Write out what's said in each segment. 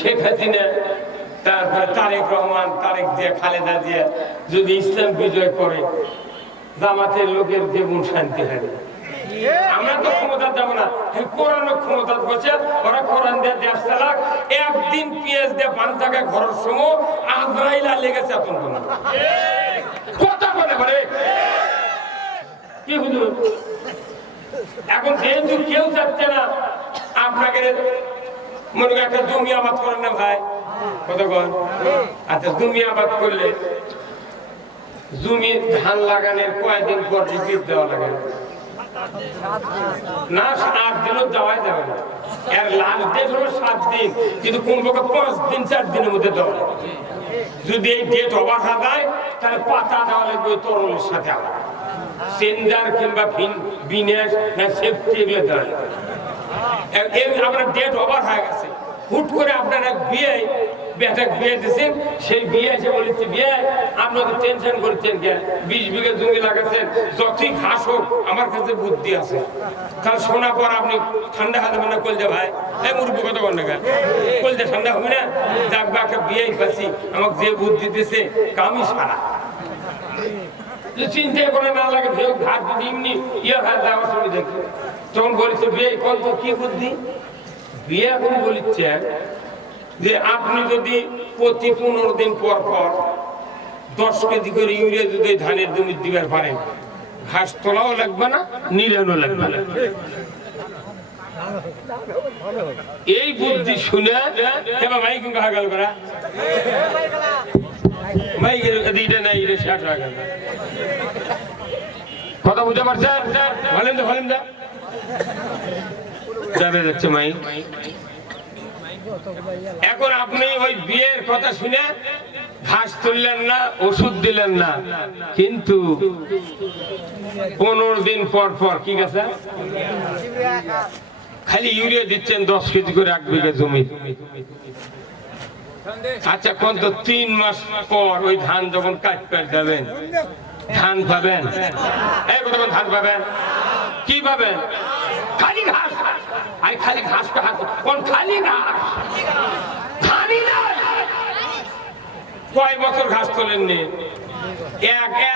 শেখ হাসিনা, তারপরে তারেক রহমান, তারেক জিয়া, খালেদা জিয়া যদি ইসলাম বিজয় করে, জামাতের লোকের জীবন শান্তি হবে। আমরা তো ক্ষমতা যাবো না, কোরআন ক্ষমতা বসে ওরা কোরআন দিয়ে দেশ চালাক। একদিন পেঁয়াজ দিয়ে পান থাকা ঘরের সময় আজরাইল লেগেছে এখন কথা বলে বলে কি হুজুর। এখন যেহেতু কেউ যাচ্ছে না, আপনাকে মনে করেন একটা জমি আবাদ করেন না ভাই, কতক্ষণ? আচ্ছা, জমি আবাদ করলে জমি ধান লাগানোর কয়েকদিন পর রিপিট দেওয়া লাগে না? 8 দিনও দেওয়া যাবে না, এর লাস্ট ডেট হলো 7 দিন, কিন্তু কোন পক্ষে 5 দিন 4 দিনের মধ্যে দেওয়া লাগে। যদি এই ডেট ওভার হয় তাহলে পাতা দেওয়া লাগবে তরলের সাথে, আবার সেন্ডার কিংবা বিনেশ না সেফটি এগুলো দেওয়া লাগবে। আপনার ডেট ওভার হয়ে গেছে, হুট করে আপনার এক বিয়ে দিচ্ছেন, সেই বিয়ে এসে বলেছে বিয়ে আপনাকে টেনশন করছেন কেন, 20 বিঘা জমি লাগাচ্ছেন, যতই ঘাস হোক আমার কাছে বুদ্ধি আছে। তাহলে শোনা পর আপনি ঠান্ডা হাতে মানে কলজে ভাই, এই মুরব্বী কত কর না কলজে ঠান্ডা হবে না? যাক বাকে বিয়ে পাচ্ছি, আমাকে যে বুদ্ধি দিতেছে কামই সারা চিন্তা করে না লাগে, ঘাট যদি এমনি ইয়ে হয় যাওয়ার সময় দেখি তখন বলেছে বিয়ে কত কি বুদ্ধি। বিয়ে এখন বলিচ্ছে যে আপনি যদি প্রতি 15 দিন পর পর 10 কেজি করে ইউরিয়া যদি ধানের জমি দিবার পারেন, ঘাস তোলাও লাগবে না, নিরানো লাগবে না। এই বুদ্ধি শুনে ভাই কিন্তু হাগাল করা কথা বুঝতে পারছেন? বলেন তো, বলেন যাবে যাচ্ছে মাই। এখন আপনি ওই বিয়ের কথা শুনে ঘাস তুললেন না, ওষুধ দিলেন না, কিন্তু 15 দিন পর পর কি গেছে খালি ইউরিয়া দিচ্ছেন 10 কেজি করে 1 বিঘা জমি। আচ্ছা, কোন তো 3 মাস পর ওই ধান যখন কাটতে যাবেন, ধান পাবেন? এই কতক্ষণ ধান পাবেন? কি পাবেন? খালি ঘাস। আর খালি ঘাস কোন খালি ঘাস, ধানই না। কয় বছর ঘাস তোলেননি?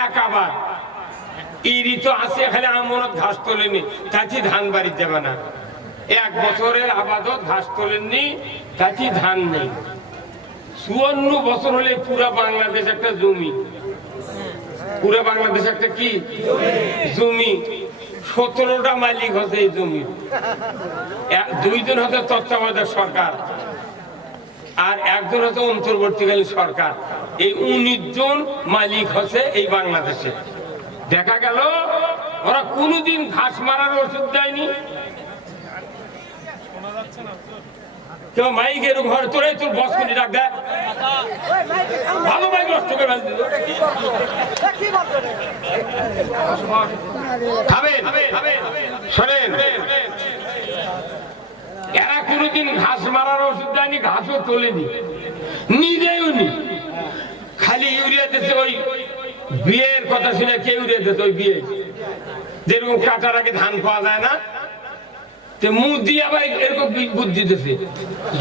এক আবার ইরি তো আছে, খালি আমনত ঘাস তোলেনি, তাতে ধান বাড়ি যাবে না। 1 বছরের আবাদত ঘাস তোলেননি, তাতে ধান নেই। 54 বছর হলে পুরা বাংলাদেশ একটা জমি, পুরা বাংলাদেশ একটা কি জমি। 17টা মালিক হচ্ছে এই জমি, 2 জন হচ্ছে তত্ত্বাবধায়ক সরকার আর 1 জন হচ্ছে অন্তর্বর্তীকালীন সরকার। এই 19 জন মালিক হচ্ছে এই বাংলাদেশে। দেখা গেল ওরা কোনোদিন ঘাস মারার ওষুধ দেয়নি। কেউ মাইকের ঘর তোরে তোর বস করে ডাক দেয়, ভালো মাইক নষ্ট করে ফেলতে শোনেন, এরা কোনোদিন ঘাস মারার ওষুধ দেয়নি, ঘাসও তোলেনি, নিজেও নি, খালি ইউরিয়া দিতে। ওই বিয়ের কথা শুনে কে ইউরিয়া দিতে? ওই বিয়ে যেরকম কাটার আগে ধান পাওয়া যায় না, মুদি আবার এরকম বুদ্ধি দিতেছে।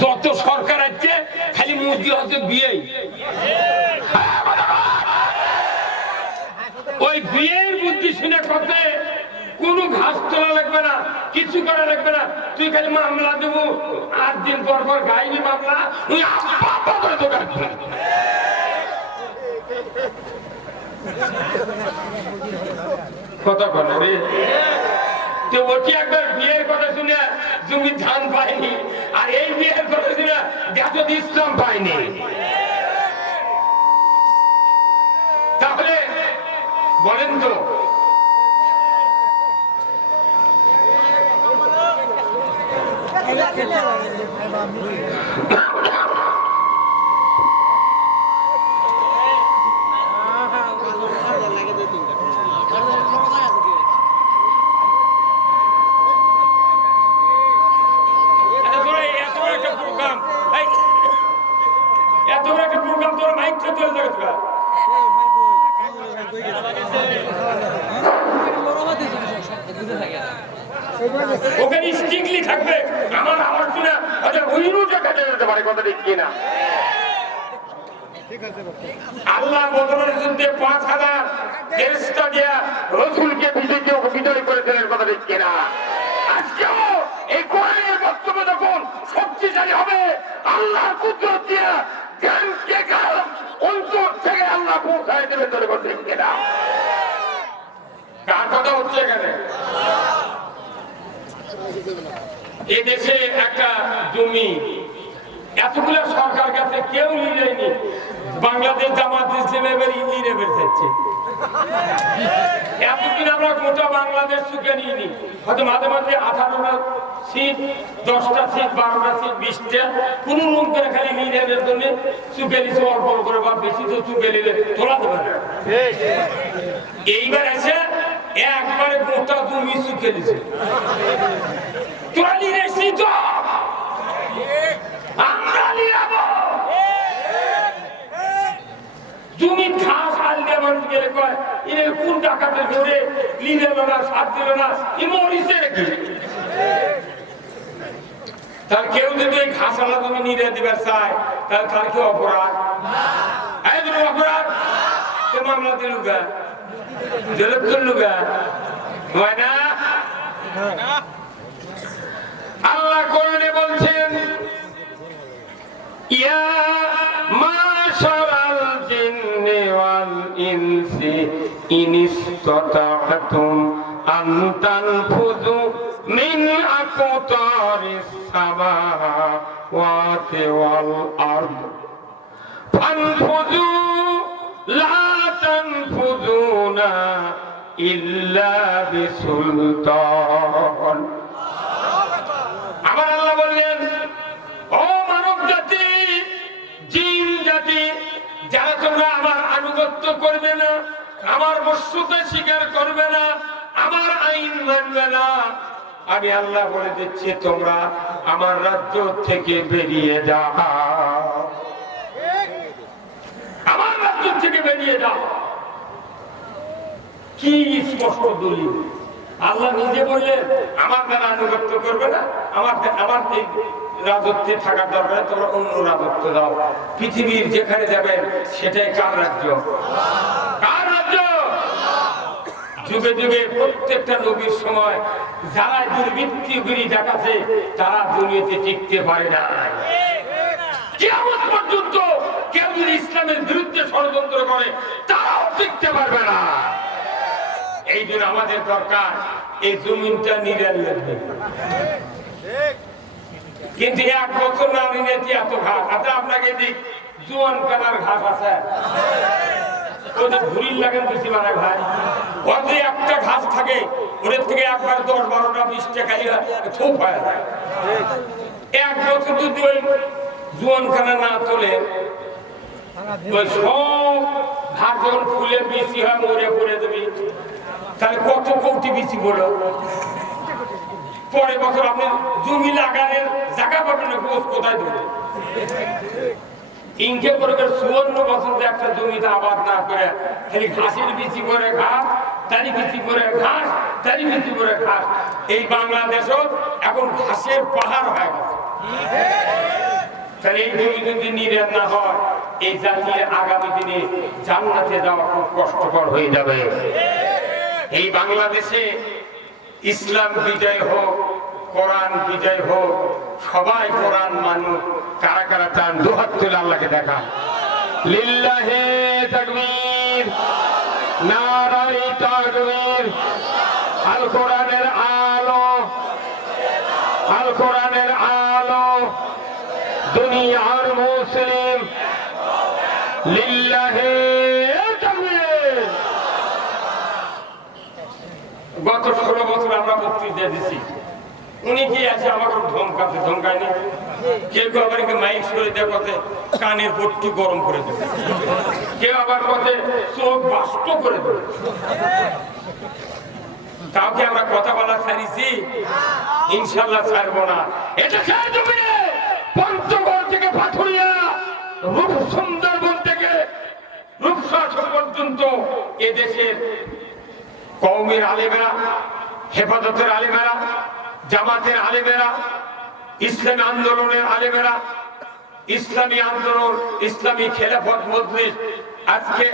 যত সরকার আছে খালি মুদি হচ্ছে বিয়ে। ওই বিয়ের বুদ্ধি শুনে কথা, কোন ঘাস তোলা লাগবে না, কিছু করা লাগবে না, তুই খালি মামলা দেবো, 8 দিন পর পর গাইবি মামলা, কথা বলে রে। ওটি একবার বিয়ের কথা শুনে জমি ধান পায়নি, আর এই বিয়ের কথা শুনে দেশ ইসলাম পায়নি। তাহলে বলেন তো, ওখানে স্ট্রিক্টলি থাকবে। আমার আওয়াজ শুনে ওই জায়গায় ফেটে যেতে পারে, কথা ঠিক কিনা? আল্লাহ বদরের যুদ্ধে 5000 ফেরেশতা দিয়া রসুলকে বিজয় করেছিলেন, কথা ঠিক কিনা? আজকেও এই কোরআনের বক্তব্য যখন শক্তিশালী হবে, আল্লাহর কুদরত দিয়া জ্ঞানকে অন্তর থেকে আল্লাহ পৌঁছায় দেবে, তোর কথা ঠিক কিনা? কার কথা হচ্ছে এখানে? এই দেশে একটা জমি এতগুলো সরকার কাছে কেউ নিলেনি, বাংলাদেশ জামাত ইসলাম এবার নিয়ে বেরোচ্ছে। এতদিন আমরা গোটা বাংলাদেশ চুকে নিইনি, হয়তো মাঝে মাঝে 18টা সিট, 10টা সিট, 12টা সিট, 20টা কোন রুম করে খালি নিয়ে জন্য চুকে নিচ্ছে, অল্প করে বা বেশি তো চুকে নিলে তোলা দেবে না। এইবার এসে একবারে গোটা জমি চুকে দিচ্ছে, তোরা নিয়ে এসছি তো আমরা নিরাবো। জমি ঘাস আল দিয়ে মানুষ গেলে কয় এর কোন ডাকাতের ধরে লিনে না, সাথ দিল না, মরিছে নাকি? তার কেউ যদি এই ঘাস আলা জমি নিয়ে দিবার চায়, তাহলে তার কি অপরাধ? অপরাধ মামলা দিলুগা, জেলত করলুগা, হয় না? আল্লাহ কোরআনে বলছেন, ইয়া মাশারাল জিন্নি ওয়াল ইনসি ইন ইসতাতা'তুম আন তানফুযু মিন আকতারিস সামাওয়াতি ওয়াল আরদ ফানফুযু লা তানফুযুনা ইল্লা বিসুলতান। আবার আল্লাহ বললেন, ও মানব জাতি, জিন জাতি, যারা তোমরা আমার আনুগত্য করবে না, আমার বস্তুতে স্বীকার করবে না, আমার আইন মানবে না, আমি আল্লাহ বলে দিচ্ছি তোমরা আমার রাজ্য থেকে বেরিয়ে যাও, আমার রাজ্য থেকে বেরিয়ে যাও। কি স্পষ্ট দলিল! আল্লাহ নিজে বললেন আমার দ্বারা আনুগত্য করবে না, আমার রাজত্বে থাকার দরকার, তোমরা অন্য রাজত্ব দাও। পৃথিবীর যেখানে যাবেন সেটাই কার রাজ্য? কার রাজ্য? যুগে যুগে প্রত্যেকটা নবীর সময় যারা দুর্বৃত্তগুলি দেখাচ্ছে, তারা দুনিয়াতে টিকতে পারে না। কিয়ামত পর্যন্ত কেউ যদি ইসলামের বিরুদ্ধে ষড়যন্ত্র করে, তারাও টিকতে পারবে না। এই জন্য আমাদের দরকার এই জমিনটা নিরাল লাগবে। কিন্তু 1 বছর না নিলে এত ঘাস আছে, আপনাকে দিক জোয়ান কানার ঘাস আছে, ওদের ঘুরির লাগান বেশি বানায় ভাই। ওর যে একটা ঘাস থাকে, ওদের থেকে একবার 10, 12টা, 20টা খালি থোপ হয়ে যায়। 1 বছর যদি ওই জোয়ান কানা না তোলে, ওই সব ঘাস যখন ফুলে বেশি হয়, মরে পড়ে দেবে, তাহলে কত কোটি বেশি বলো? পরের বছর আপনি জমি লাগানোর জায়গা পাবেন না, গোছ কোথায় দেবে? ইনকে করে 54 বছর একটা জমিতে আবাদ না করে খালি ঘাসের বিচি করে ঘাস, তারই বিচি করে ঘাস, তারই বিচি করে ঘাস। এই বাংলাদেশও এখন ঘাসের পাহাড় হয়ে গেছে। তাহলে এই জমি যদি নির্যাত না হয়, এই জাতির আগামী দিনে জান্নাতে যাওয়া খুব কষ্টকর হয়ে যাবে। এই বাংলাদেশে ইসলাম বিজয় হোক, কোরআন বিজয় হোক, সবাই কোরআন মানুষ। কারা কারা চান দুহাত তুলে আল্লাহকে দেখা? লিল্লাহি তাকবীর, নারায়ে তাকবীর। আল কোরআনের আলো, আল কোরআনের আলো, দুনিয়ার মুসলিম, লিল্লাহি তাকবীর। গত 16 বছর আমরা বক্তৃতা দিচ্ছি, উনি কি আছে আমাকে ধমকাতে ধমকায়নি। কেউ কেউ আবার মাইক করে দেয়, কথা কানের পট্টি গরম করে দেবে, কেউ আবার কথা চোখ বাষ্ট করে দেবে। কাউকে আমরা কথা বলা ছাড়িছি? ইনশাল্লাহ ছাড়বো না। এটা ছেড়ে দেবে। পঞ্চগড় থেকে পাথুরিয়া, রূপ সুন্দরবন থেকে রূপসা পর্যন্ত এদেশের কওমের আলেমেরা, হেফাজতের আলেমেরা, জামাতের আলেমেরা, ইসলামী আন্দোলনের আলেমেরা, ইসলামী আন্দোলন, ইসলামী খেলাফত মজলিস আজকে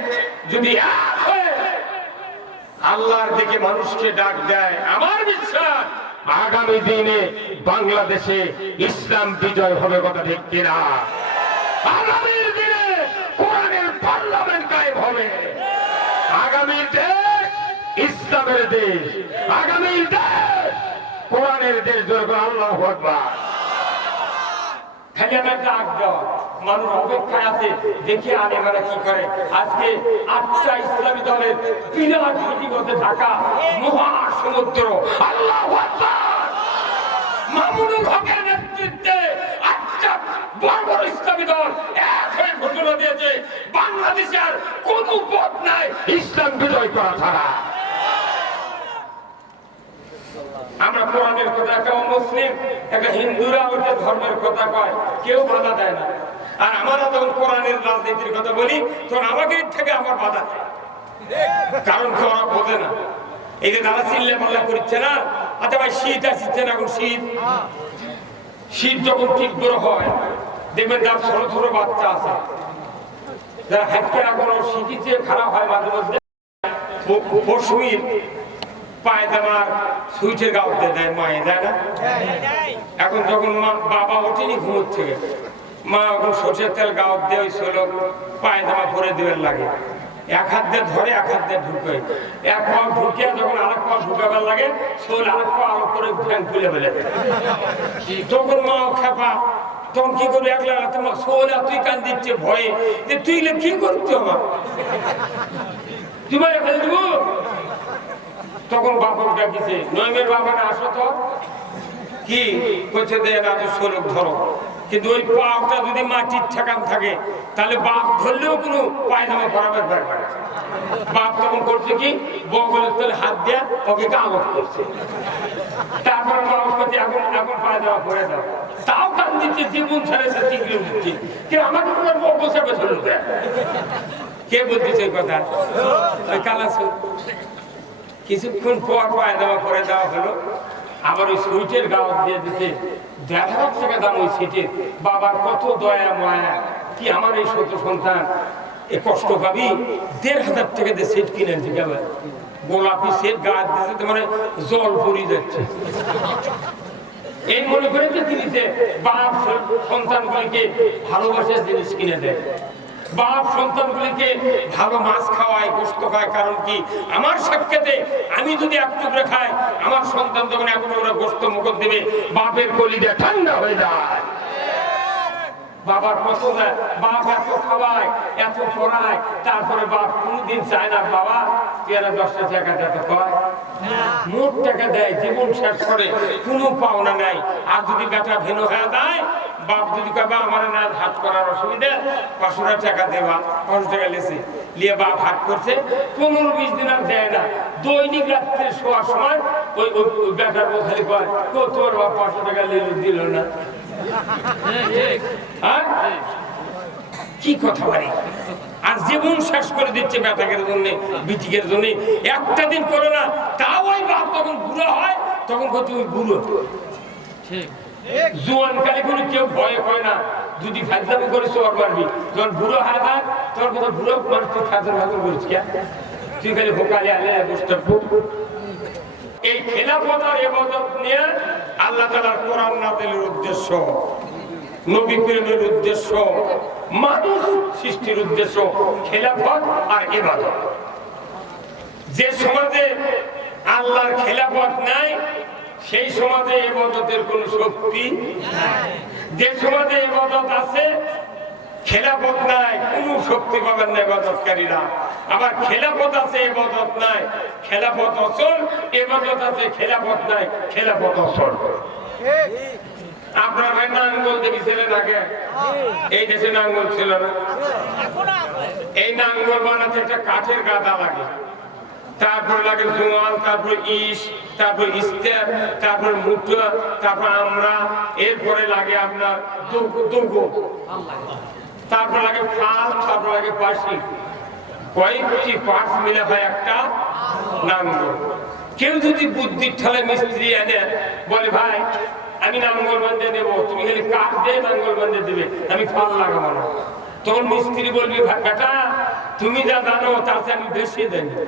যদি এক হয়ে আল্লাহর দিকে মানুষকে ডাক দেয়, আমার বিশ্বাস আগামী দিনে বাংলাদেশে ইসলাম বিজয় হবে, কথা ঠিক কিনা? আগামী দিনে কোরআনের পার্লামেন্ট কায়েম হবে, আগামী দেশ ইসলামের দেশ, আগামী দেশ কোরআনের দেশ। আল্লাহু আকবার। খালি আমার ডাক দেওয়া, মানুষ অপেক্ষায় আছে দেখি আলেমারা কি করে। আজকে 8টা ইসলামী দলের বিরাট গতিপথে ঢাকা মহাসমুদ্র। আল্লাহু আকবার। মামুনুল হকের নেতৃত্বে 8টা বড় বড় ইসলামী দল এক হয়ে ঘোষণা দিয়েছে বাংলাদেশে আর কোনো পথ নাই ইসলাম বিজয় করা ছাড়া। আমরা কোরআনের কথা, একটা মুসলিম একটা হিন্দুরা ওটা ধর্মের কথা কয়, কেউ বাধা দেয় না। আর আমরা যখন কোরআনের রাজনীতির কথা বলি তখন আমাকে থেকে আমার বাধা দেয়, কারণ কি ওরা বোঝে না। এই যে তারা চিল্লা পাল্লা করছে না, আচ্ছা ভাই শীত আসছে না, এখন শীত যখন তীব্র হয় দেখবেন যার ছোট ছোট বাচ্চা আছে যারা হাঁটতে না কোনো শিখিছে খারাপ হয়, মাঝে মধ্যে পশুর পায়জামার সুইচের গাও দেয় মায়ে, দেয় না? এখন যখন বাবা ওঠেনি ঘুমোর থেকে, মা এখন সর্ষের তেল গাও দিয়ে ওই ষোলো পায়জামা পরে দেবেন লাগে, এক হাত দিয়ে ধরে এক হাত দিয়ে ঢুকে, এক পা ঢুকিয়ে যখন আরেক পা ঢুকাবার লাগে শোল আরেক পা আরো করে ফ্যান খুলে ফেলে, তখন মা খেপা, তখন কি করবে একলা তোমার শোল তুই কান দিচ্ছে ভয়ে যে তুই কি করছো আমার, তুই ফেলে দিব। তখন বাবা ডাকিছে, নয়মের বাবা না আসো তো, কি করছে দেয় না শোলক ধরো, কিন্তু ওই পাটা যদি মাটির ঠেকান থাকে তাহলে বাপ ধরলেও কোনো পায়জামা পরাবার পারবে না। বাপ তখন করছে কি বগলের তলে হাত দেয়া ওকে গাগত করছে, তারপরে বাবা করছে এখন এখন পায়জামা পরে দাও, তাও কান দিচ্ছে, জীবন ছেড়েছে চিংড়ি দিচ্ছে, কিন্তু আমাকে তোমার বগল চাপে ধরল, কে বলতেছে ওই কথা? ওই কালাসু। কিছুক্ষণ পর পায়জামা পরে দেওয়া হলো, আবার ওই সুইটের গাও দিয়ে দিতে 1,500 টাকা দাম ওই সিটের। বাবার কত দয়া মায়া, কি আমার এই ছোট সন্তান এ কষ্ট পাবি, 1,500 টাকা দিয়ে সিট কিনে আনছে, কেমন গোলাপি সেট গাছ দিতে মানে জল পড়ে যাচ্ছে। এই মনে করেছে তিনি যে বাপ সন্তানগুলিকে ভালোবাসার জিনিস কিনে দেয়, বাপ সন্তানগুলিকে ভালো মাছ খাওয়ায়, গোস্ত খায়, কারণ কি আমার সাক্ষাতে আমি যদি এক টুকরা খাই আমার সন্তান যখন এখন ওরা গোস্ত মুখত দেবে বাপের কলিজা ঠান্ডা হয়ে যায়। বাবার কত দেয়, বাপ এত খাওয়ায় এত পড়ায়, তারপরে বাপ কোনদিন চায় না বাবা তুই 10টা টাকা এত কয়, মোট টাকা দেয়, জীবন শেষ করে, কোনো পাওনা নাই। আর যদি বেটা ভিন্ন হয়ে যায়, বাপ যদি কবে আমার না হাত করার অসুবিধা 500 টাকা দেবা, 500 টাকা লেছে লিয়ে বাপ হাত করছে, 15-20 দিন আর দেয় না। দৈনিক রাত্রে শোয়ার সময় ওই বেটার বোঝালি কয় তোর বাপ 500 টাকা দিল না। কি কথা বলে, আর জীবন শেষ করে দিচ্ছে বেটাকের জন্য, বিটিকের জন্য। একটা দিন করে না, তাও ওই বাপ তখন বুড়ো হয়, তখন তুমি বুড়ো জোয়ান কালে কোনো কেউ ভয় হয় না, যদি ফাজলামি করে চোর মারবি, যখন বুড়ো হয় না তোর কথা বুড়ো মানুষ তুই ফাজল ফাজল করিস কে, তুই খালি ভোকালে আলে বসতে। এই খেলাফত আর ইবাদত নিয়ে আল্লাহ তাআলার কোরআন নাযিলের উদ্দেশ্য, নবী প্রেমের উদ্দেশ্য, মানুষ সৃষ্টির উদ্দেশ্য খেলাফত আর ইবাদত। যে সমাজে আল্লাহর খেলাফত নাই সেই সমাজে ইবাদতের কোনো শক্তি নাই, যে সমাজে ইবাদত আছে খেলাফত নাই, কোনো শক্তি পাবেন না ইবাদতকারীরা। আবার খেলাফত আছে ইবাদত নাই, খেলাফত অচল, ইবাদত আছে খেলাফত নাই, খেলাফত অচল। আপনার ভাই নাঙ্গল দেখেছিলেন আগে, এই দেশে নাঙ্গল ছিল না, এই নাঙ্গল বানাতে একটা কাঠের গাদা লাগে, তারপর লাগে জোয়াল, তারপর ইস, তারপর ইস্তের, তারপর মুঠা, তারপর আমরা, এরপরে লাগে আপনার দুগো, তারপর লাগে ফাল, তারপর লাগে পাশি, কয়েকটি পার্টস মিলে হয় একটা নাঙ্গল। কেউ যদি বুদ্ধির ঠেলে মিস্ত্রি এনে বলে ভাই আমি নাঙ্গল বান্ধে দেবো, তুমি খালি কাঠ দিয়ে নাঙ্গল বান্ধে দেবে, আমি ফাল লাগাবো না। তখন মিস্ত্রি বলবি বেটা তুমি যা জানো তার চেয়ে আমি বেশি দেবো।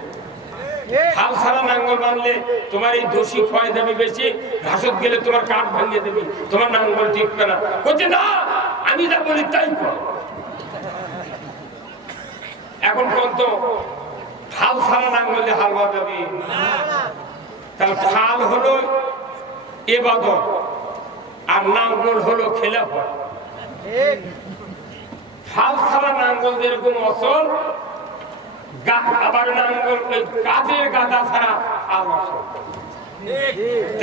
হাল ছাড়া নাঙ্গল বাঁধলে তোমার এই দোষী ক্ষয় দেবে বেশি, ঘাসত গেলে তোমার কাঠ ভাঙিয়ে দেবে, তোমার নাঙ্গল টিকবে না। বলছে না আমি যা বলি তাই কর। এখন পর্যন্ত হাল ছাড়া নাঙ্গল দিয়ে হাল বাঁধাবি, তাহলে হাল হলো ইবাদত আর নাঙ্গল হলো খেলাফত। হাল ছাড়া নাঙ্গল যেরকম অসল, আবার নাঙ্গল কাঠের গাদা ছাড়া হাল অসল।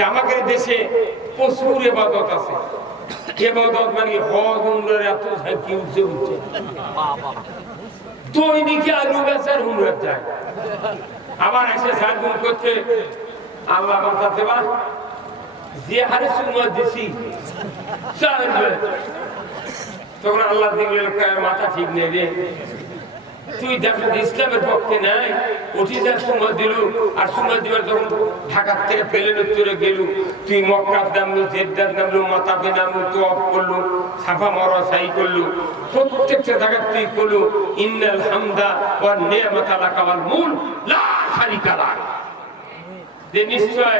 আমাদের দেশে প্রচুর ইবাদত আছে। ইবাদত মানে হজ উমরার এত ঝাঁকি উঠছে উঠছে, দৈনিকে আলু বেচার উমরার যায়, আবার এসে সারগুন করছে আল্লাহ বাঁচাতে বা যে হারে সুন্নাত দিছি তখন আল্লাহ দেখলে মাথা ঠিক নেই রে, তুই দেখো ইসলামের পক্ষে নাই, উঠি যা সুন্নাত দিল, আর সুন্নাত দিবার যখন ঢাকার থেকে ফেলে উত্তরে গেল, তুই মক্কার নামলো, জেদ্দার নামলো, মাতাবে নামলো, তো অফ করলো, সাফা মরা সাই করলো, প্রত্যেকটা জায়গায় তুই করলো ইন্নাল হামদা ওয়া নিয়ামাতা লাকা ওয়াল মুলক লা শারিকা লাক, যে নিশ্চয়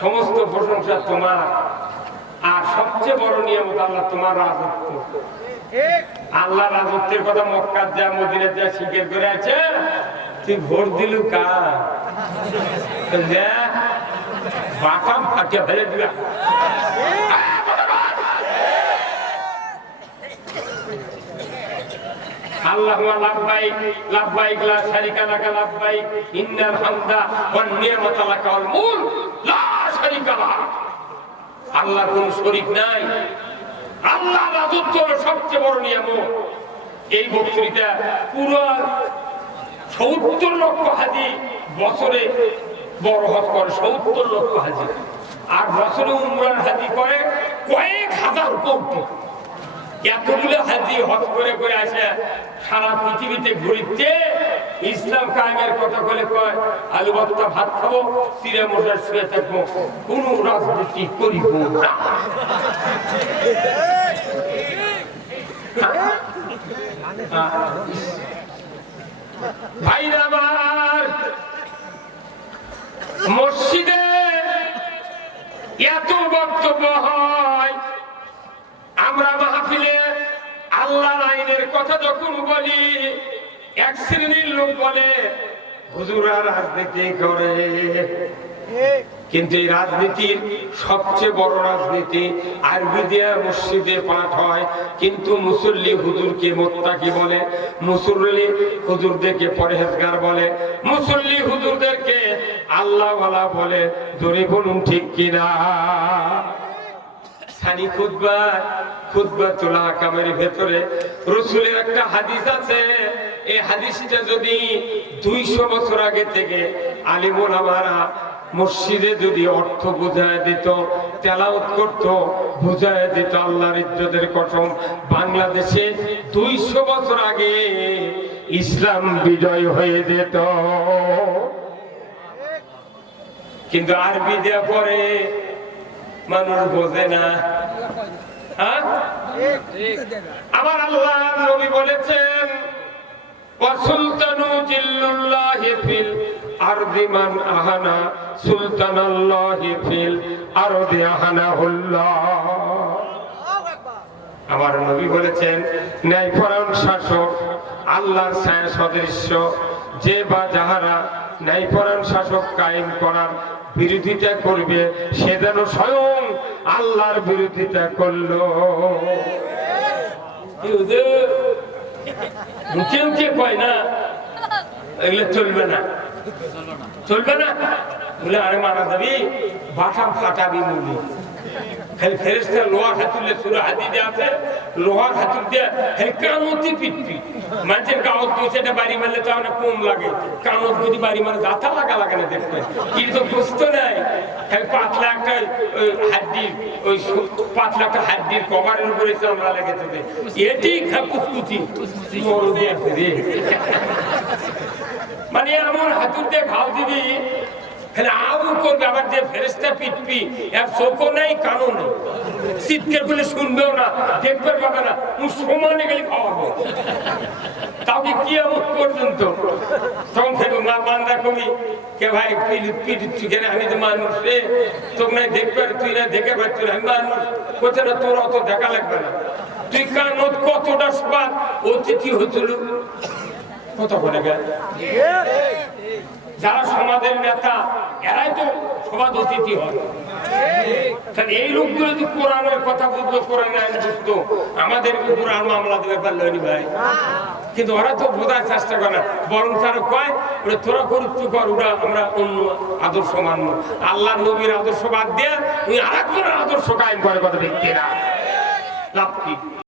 সমস্ত প্রশংসা তোমার, আর সবচেয়ে বড় নিয়ামত আল্লাহ তোমার রাজত্ব। আল্লাহ রাজত্বের কথা মক্কার যা মদিনার যা স্বীকার করে আছে, তুই ভোট দিলু কার বাটাম ফাটিয়ে ফেলে দিলা। আল্লাহুম্মা লাব্বাইক লাব্বাইক লা শারিকা লাকা লাব্বাইক ইন্নাল হামদা ওয়ান নি'মাতা লাকা ওয়াল মুলক লা শারিকা লাক। আল্লাহর কোনো শরীক নাই, আল্লাহ রাজত্ব হলো সবচেয়ে বড় নিয়ামত। এই বক্তৃতা পুরো ৭০ লক্ষ হাজি বছরে বড় হজ করে, ৭০ লক্ষ হাজি, আর বছরে উমরার হাজি করে কয়েক হাজার কোটি। এতগুলো হাজি হজ করে করে আসে সারা পৃথিবীতে ঘুরিচ্ছে, ইসলাম কায়েমের কথা বলে কয় আলু ভর্তা ভাত খাবো, চিড়ে মশলা শুয়ে থাকবো, কোন রাজনীতি করিব না। ভাইরা আমার, মসজিদে এত বক্তব্য হয়, আমরা মাহফিলে আল্লাহর আইনের কথা যখন বলি, এক শ্রেণীর লোক বলে হুজুরা রাজনীতি করে, কিন্তু এই রাজনীতির সবচেয়ে বড় রাজনীতি আরবি দিয়ে মসজিদে পাঠ হয়, কিন্তু মুসল্লি হুজুরকে মুত্তাকি বলে, মুসল্লি হুজুরদেরকে পরহেজগার বলে, মুসল্লি হুজুরদেরকে আল্লাহওয়ালা বলে। ধরে বলুন ঠিক কিনা? সানি খুতবাতুল আহকামের ভেতরে রাসূলের একটা হাদিস আছে, এই হাদিসটা যদি 200 বছর আগে থেকে আলিম ওলামারা মসজিদে যদি অর্থ বুঝায় দিত, তেলাওয়াত করত, বুঝায় দিত আল্লাহর ইজ্জতের কসম, বাংলাদেশে 200 বছর আগে ইসলাম বিজয় হয়ে যেত। কিন্তু আরবি দেওয়া পরে মানুষ বোঝে না। আমার আল্লাহ নবী বলেছেন, ওয়াসুলতানু জিল্লুল্লাহি ফিল আরদি মান আহানা সুলতানাল্লাহি ফিল আরদি আহানাহুল্লাহ। আমার নবী বলেছেন, ন্যায়পরায়ণ শাসক আল্লাহর ছায়া সদৃশ্য, যে বা যাহারা ন্যায়পরায়ণ শাসক কায়েম করার বিরোধিতা করবে, সে যেন স্বয়ং আল্লাহর বিরোধিতা করলো। মুখে কয় না, এগুলো চলবে না, চলবে না বলে আরে মারা যাবি, বাটাম ফাটাবি মুলি। খালি ফেরেশতা লোহার হাতুলে সুরা হাতি দিয়ে আছে, লোহার হাতুল দিয়ে খালি কানতি পিটপি। মানুষের গাঁত দিয়েছে, এটা বাড়ি মারলে তো আমরা কম লাগে, কানত যদি বাড়ি মারে গাথা লাগা লাগে না দেখতে, কিন্তু বুঝত নাই। খালি পাতলা একটা হাড্ডি, ওই পাতলা একটা হাড্ডির কভারের উপরে চামড়া লেগেছে, এটি কুচকুচি মানে এমন হাতুর দিয়ে ঘাও দিবি, খালি আউ করবে, আবার যে ফেরেস্তা পিটপি এর চোখও নেই কানও নেই, চিৎকার করলে শুনবেও না, দেখতে পাবে না, সমানে গেলে খাওয়াবো। তাও কি এমন পর্যন্ত তখন ফের মা বান্দা কবি কে ভাই পিট কেন, আমি তো মানুষ রে, তোকে না দেখবে, তুই না দেখে পাচ্ছ না, আমি মানুষ কোথায় না, তোর অত দেখা লাগবে না, তুই কানত কতটা সবার অতিথি হয়েছিল কত করে গেল। যারা সমাজের নেতা এরাই তো সমাজ অতিথি হয়। তাহলে এই লোকগুলো যদি কোরআনের কথা বুঝতো, কোরআন আইন বুঝতো, আমাদেরকে কোরআন মামলা দেবে পারলো নি ভাই। কিন্তু ওরা তো বোঝার চেষ্টা করে না, বরং তারা কয় ওরা তোরা করুক কর, ওরা আমরা অন্য আদর্শ মানব, আল্লাহ নবীর আদর্শ বাদ দিয়ে উনি আর একজনের আদর্শ কায়েম করে, কথা দেখতে না লাভ কি।